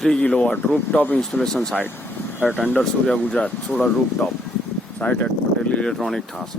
3 kilowatt rooftop installation site at under Surya Gujarat solar rooftop site at Patel Electronic Thas.